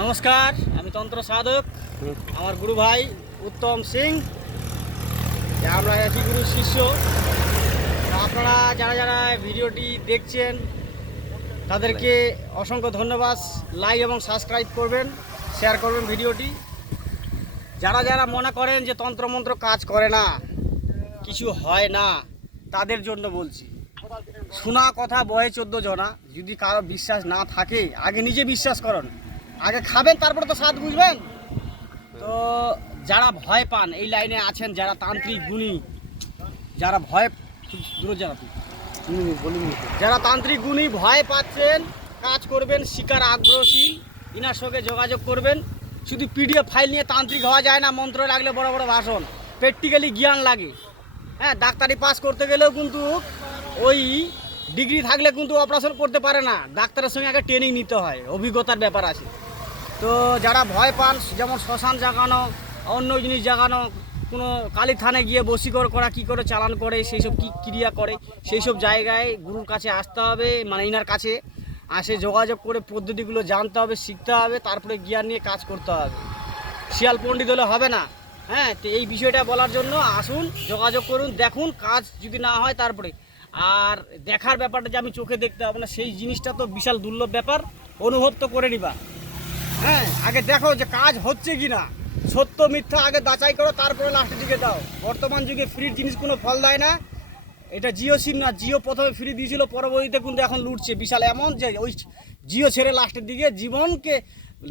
নমস্কার, আমি তন্ত্র সাধক। আমার গুরু ভাই উত্তম সিং, আমরা একই গুরু শিষ্য। আপনারা যারা যারা ভিডিওটি দেখছেন তাদেরকে অসংখ্য ধন্যবাদ। লাইক এবং সাবস্ক্রাইব করবেন, শেয়ার করবেন ভিডিওটি। যারা যারা মনে করেন যে তন্ত্রমন্ত্র কাজ করে না, কিছু হয় না, তাদের জন্য বলছি। শোনা কথা বয়ে 14 জনা। যদি কারো বিশ্বাস না থাকে, আগে নিজে বিশ্বাস করুন, আগে খাবেন, তারপরে তো স্বাদ বুঝবেন। তো যারা ভয় পান, এই লাইনে আছেন যারা তান্ত্রিক গুণী, যারা ভয় দূরে যারা তান্ত্রিক গুণী ভয় পাচ্ছেন, কাজ করবেন, শিকার আগ্রহী, ইনার সঙ্গে যোগাযোগ করবেন। শুধু পিডিএফ ফাইল নিয়ে তান্ত্রিক হওয়া যায় না। মন্ত্র লাগলে বড় বড় ভাষণ, প্র্যাকটিক্যালি জ্ঞান লাগে। হ্যাঁ, ডাক্তারি পাস করতে গেলেও কিন্তু ওই ডিগ্রি থাকলে কিন্তু অপারেশন করতে পারে না। ডাক্তারের সঙ্গে আগে ট্রেনিং নিতে হয়, অভিজ্ঞতার ব্যাপার আছে। তো যারা ভয় পান, যেমন শ্মশান জাগানো, অন্য জিনিস জাগানো, কোনো কালী থানে গিয়ে বশীকরণ করা, কী করে চালান করে, সেই সব কী ক্রিয়া করে, সেই সব জায়গায় গুরুর কাছে আসতে হবে, মানে ইনার কাছে আসে যোগাযোগ করে পদ্ধতিগুলো জানতে হবে, শিখতে হবে, তারপরে জ্ঞান নিয়ে কাজ করতে হবে। শিয়াল পণ্ডিত হলে হবে না। হ্যাঁ, তো এই বিষয়টা বলার জন্য আসুন, যোগাযোগ করুন, দেখুন। কাজ যদি না হয় তারপরে আর দেখার ব্যাপারটা যে আমি চোখে দেখতে হবে না, সেই জিনিসটা তো বিশাল দুর্লভ ব্যাপার। অনুভব তো করে নিবা। হ্যাঁ, আগে দেখো যে কাজ হচ্ছে কি না, সত্য মিথ্যা আগে যাচাই করো, তারপরে লাস্টের দিকে দাও। বর্তমান যুগে ফ্রির জিনিস কোনো ফল দেয় না। এটা জিও সিম না, জিও প্রথমে ফ্রি দিয়েছিল, পরবর্তীতে কিন্তু এখন লুটছে বিশাল। এমন যে ওই জিও ছেড়ে লাস্টের দিকে জীবনকে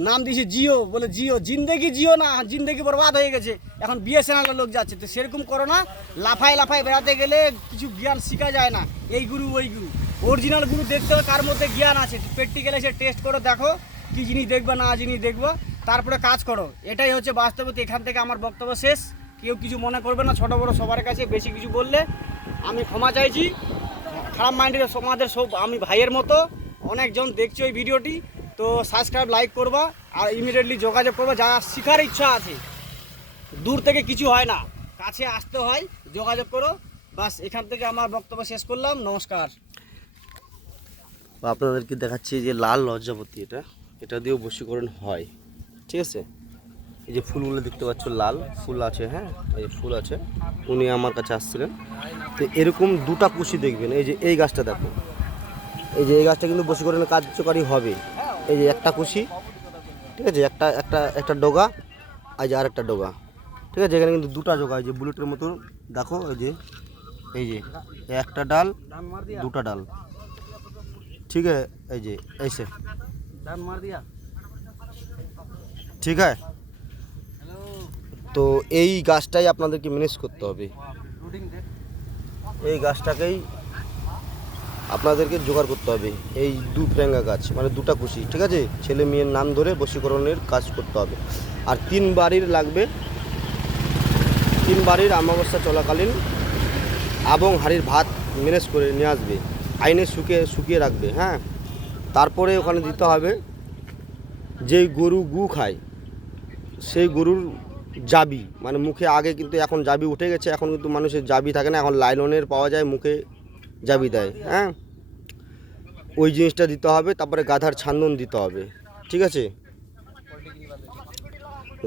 নাম দিয়েছে জিও, বলে জিও জিন্দেগি, জিও না, জিন্দেগি বরবাদ হয়ে গেছে। এখন বিএসএনএলের লোক যাচ্ছে। তো সেরকম করো না। লাফায় লাফায় বেড়াতে গেলে কিছু জ্ঞান শেখা যায় না। এই গুরু ওই গুরু, অরিজিনাল গুরু দেখতে হবে কার মধ্যে জ্ঞান আছে। প্র্যাকটিক্যালে এসে টেস্ট করো, দেখো কী জিনিস দেখবা, না জিনিস দেখবো, তারপরে কাজ করো। এটাই হচ্ছে বাস্তবতা। এখান থেকে আমার বক্তব্য শেষ। কেউ কিছু মনে করবে না, ছোট বড় সবার কাছে বেশি কিছু বললে আমি ক্ষমা চাইছি। খারাপ মাইন্ডের সমাজের সব আমি ভাইয়ের মতো। অনেকজন দেখছো এই ভিডিওটি, তো সাবস্ক্রাইব, লাইক করবা, আর ইমিডিয়েটলি যোগাযোগ করবা। যারা শেখার ইচ্ছা আছে, দূর থেকে কিছু হয় না, কাছে আসতে হয়, যোগাযোগ করো। বাস, এখান থেকে আমার বক্তব্য শেষ করলাম। নমস্কার। আপনাদেরকে দেখাচ্ছি যে লাল লজ্জাপতি, এটা দিয়েও বশীকরণ হয়। ঠিক আছে, এই যে ফুলগুলো দেখতে পাচ্ছ, লাল ফুল আছে। হ্যাঁ, এই ফুল আছে। উনি আমার কাছে আসছিলেন। তো এরকম দুটা কুশি দেখবেন। এই যে এই গাছটা দেখো, এই যে এই গাছটা কিন্তু বশীকরণের কার্যকারী হবে। এই যে একটা কুশি, ঠিক আছে, একটা একটা একটা ডগা, আর যে আর একটা ডগা। ঠিক আছে, এখানে কিন্তু দুটা ডগা, এই যে বুলেটের মতো দেখো। এই যে একটা ডাল, দুটা ডাল। ঠিক আছে, এই যে ऐसे ঠিক আছে। তো এই গাছটাই আপনাদেরকে ম্যানেজ করতে হবে। এই গাছটাকেই আপনাদেরকে জোগাড় করতে হবে। এই দু ফ্রেঙ্গা গাছ, মানে দুটা কুশি। ঠিক আছে, ছেলে মেয়ের নাম ধরে বশীকরণের কাজ করতে হবে। আর 3 বাড়ির লাগবে, 3 বাড়ির অমাবস্যা চলাকালীন এবং হাঁড়ির ভাত ম্যানেজ করে নিয়ে আসবে, আইনে শুকিয়ে রাখবে। হ্যাঁ, তারপরে ওখানে দিতে হবে যেই গরু গু খায় সেই গরুর জাবি, মানে মুখে। আগে কিন্তু এখন জাবি উঠে গেছে, এখন কিন্তু মানুষের জাবি থাকে না, এখন লাইলনের পাওয়া যায়, মুখে জাবি দেয়। হ্যাঁ, ওই জিনিসটা দিতে হবে। তারপরে গাধার ছান্দন দিতে হবে। ঠিক আছে,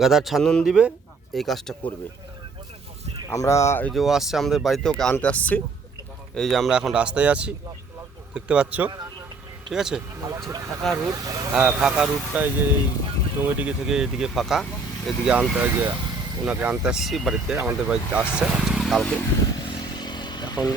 গাধার ছান্দন দিবে, এই কাজটা করবে। আমরা এই যে ও আসছে আমাদের বাড়িতে, ওকে আনতে আসছি। এই যে আমরা এখন রাস্তায় আছি, দেখতে পাচ্ছ। ঠিক আছে, ফাঁকা রুট। হ্যাঁ, ফাঁকা রুটটা এই যে এই টঙ্গিটিকি থেকে এদিকে ফাঁকা, এদিকে আনতে, যে ওনাকে আনতে আসছি বাড়িতে, আমাদের বাড়িতে আসছে কালকে। এখন